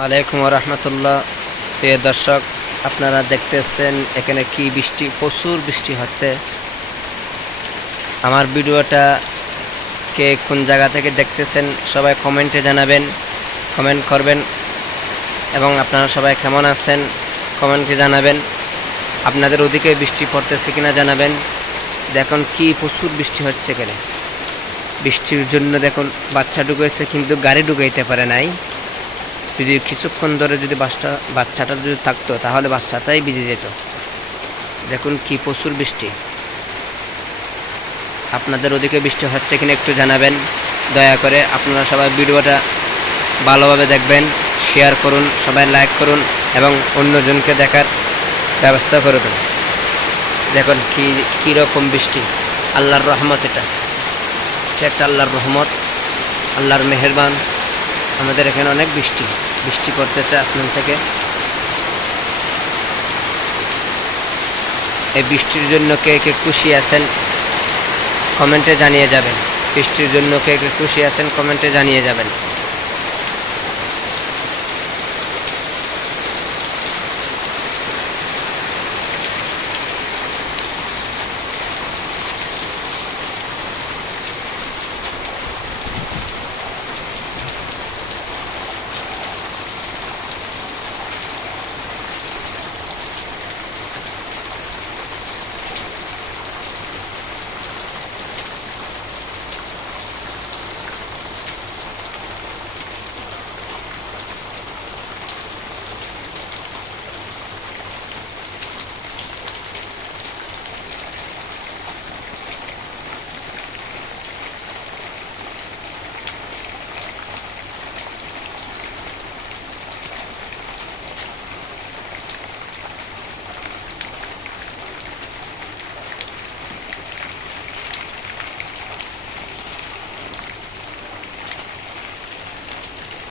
আলাইকুম রহমতুল্লাহ। প্রিয় দর্শক, আপনারা দেখতেছেন এখানে কি বৃষ্টি, প্রচুর বৃষ্টি হচ্ছে। আমার ভিডিওটা কে কোন জায়গা থেকে দেখতেছেন সবাই কমেন্টে জানাবেন, কমেন্ট করবেন। এবং আপনারা সবাই কেমন আছেন কমেন্টে জানাবেন। আপনাদের ওদিকে বৃষ্টি পড়তেছে কিনা জানাবেন। দেখুন কি প্রচুর বৃষ্টি হচ্ছে এখানে। বৃষ্টির জন্য দেখুন বাচ্চা ঢুকেছে কিন্তু গাড়ি ঢুকাইতে পারে নাই। যদি কিছুক্ষণ ধরে যদি বাচ্চাটা যদি থাকতো তাহলে বাচ্চাটাই ভিজে যেত। দেখুন কি প্রচুর বৃষ্টি। আপনাদের ওদিকে বৃষ্টি হচ্ছে কিনা একটু জানাবেন দয়া করে। আপনারা সবাই ভিডিওটা ভালোভাবে দেখবেন, শেয়ার করুন, সবাই লাইক করুন এবং অন্যজনকে দেখার ব্যবস্থা করে দেন। দেখুন কি রকম বৃষ্টি। আল্লাহর রহমত, এটা একটা আল্লাহর রহমত, আল্লাহর মেহেরবান। আমাদের এখানে অনেক বৃষ্টি পড়তেছে আসমান থেকে। এই বৃষ্টির জন্য কে কে খুশি আছেন কমেন্টে জানিয়ে যাবেন। বৃষ্টির জন্য কে কে খুশি আছেন কমেন্টে জানিয়ে যাবেন।